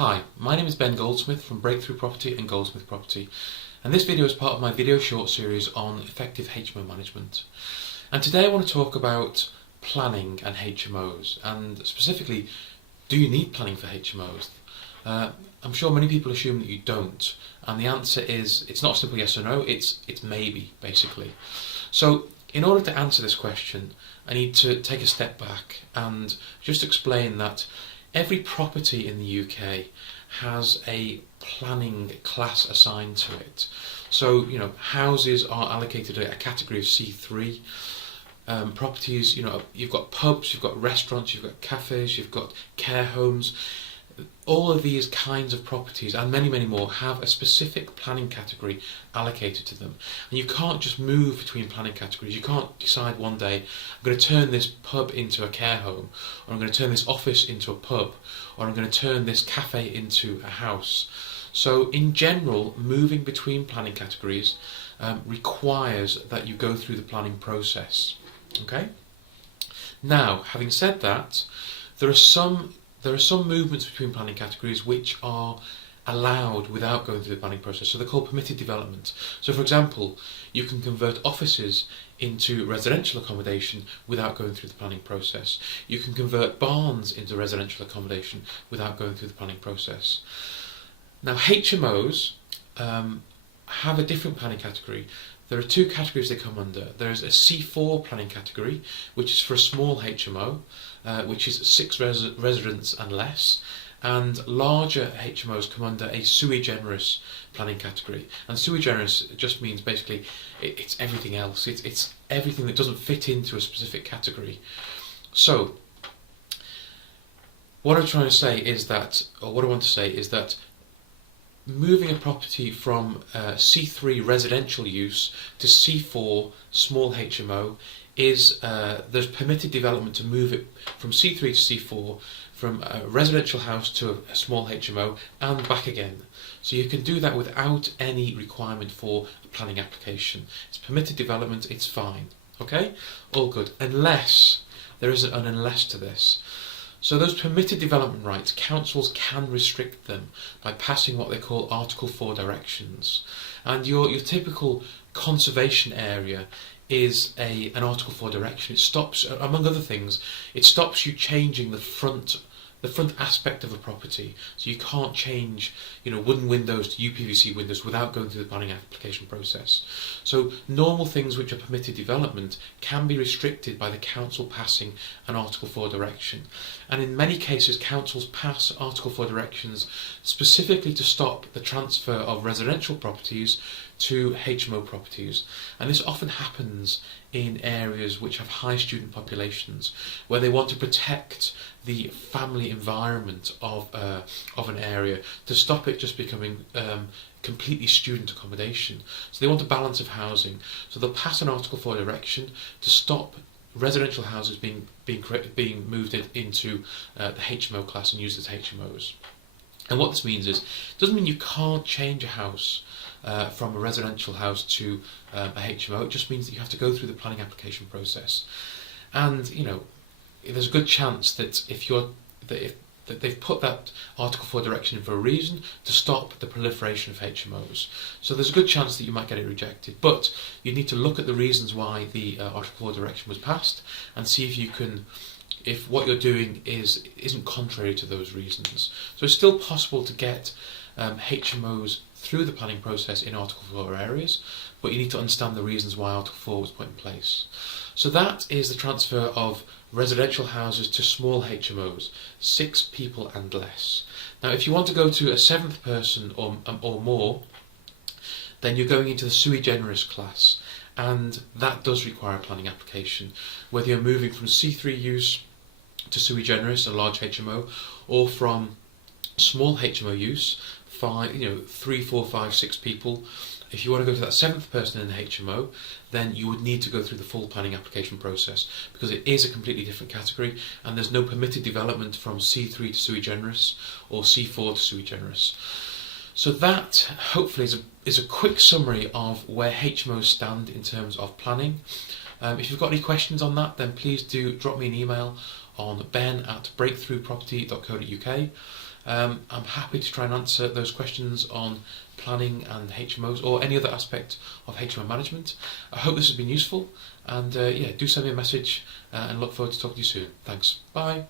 Hi, my name is Ben Goldsmith from Breakthrough Property and Goldsmith Property, and this video is part of my video short series on effective HMO management. And today I want to talk about planning and HMOs, and specifically, do you need planning for HMOs? I'm sure many people assume that you don't, and the answer is it's not a simple yes or no, it's maybe, basically. So in order to answer this question, I need to take a step back and just explain that every property in the UK has a planning class assigned to it. So, houses are allocated a category of C3. Properties, you've got pubs, you've got restaurants, you've got cafes, you've got care homes. All of these kinds of properties, and many, many more, have a specific planning category allocated to them. And you can't just move between planning categories. You can't decide one day, I'm going to turn this pub into a care home, or I'm going to turn this office into a pub, or I'm going to turn this cafe into a house. So in general, moving between planning categories requires that you go through the planning process. Okay? Now, having said that, there are some movements between planning categories which are allowed without going through the planning process, so they're called permitted development. So for example, you can convert offices into residential accommodation without going through the planning process. You can convert barns into residential accommodation without going through the planning process. Now HMOs have a different planning category. There are two categories they come under. There's a C4 planning category, which is for a small HMO, which is 6 residents and less, and larger HMOs come under a sui generis planning category. And sui generis just means basically it's everything else. It's everything that doesn't fit into a specific category. So what I want to say is that moving a property from C3 residential use to C4 small HMO is there's permitted development to move it from C3 to C4, from a residential house to a small HMO and back again. So you can do that without any requirement for a planning application. It's permitted development, it's fine. Okay? All good. Unless, there is an unless to this. So those permitted development rights, councils can restrict them by passing what they call Article 4 directions. And your typical conservation area is an Article 4 direction. It stops, among other things, it stops you changing the front aspect of a property. So you can't change, wooden windows to UPVC windows without going through the planning application process. So normal things which are permitted development can be restricted by the council passing an Article 4 direction. And in many cases, councils pass Article 4 directions specifically to stop the transfer of residential properties to HMO properties. And this often happens in areas which have high student populations, where they want to protect the family environment of an area to stop it just becoming completely student accommodation. So they want a balance of housing. So they'll pass an Article 4 direction to stop residential houses being moved into the HMO class and used as HMOs. And what this means is, it doesn't mean you can't change a house from a residential house to a HMO. It just means that you have to go through the planning application process. And there's a good chance that that they've put that Article 4 direction in for a reason, to stop the proliferation of HMOs. So there's a good chance that you might get it rejected, but you need to look at the reasons why the Article 4 direction was passed and see if what you're doing isn't contrary to those reasons. So it's still possible to get HMOs through the planning process in Article 4 areas, but you need to understand the reasons why Article 4 was put in place. So that is the transfer of residential houses to small HMOs, 6 people and less. Now if you want to go to a 7th person or more, then you're going into the sui generis class, and that does require a planning application, whether you're moving from C3 use to sui generis, a large HMO, or from small HMO use, 3, 4, 5, 6 people. If you want to go to that 7th person in the HMO, then you would need to go through the full planning application process, because it is a completely different category, and there's no permitted development from C3 to sui generis or C4 to sui generis. So that, hopefully, is a quick summary of where HMOs stand in terms of planning. If you've got any questions on that, then please do drop me an email on ben@breakthroughproperty.co.uk. I'm happy to try and answer those questions on planning and HMOs or any other aspect of HMO management. I hope this has been useful, and yeah, do send me a message and look forward to talking to you soon. Thanks. Bye.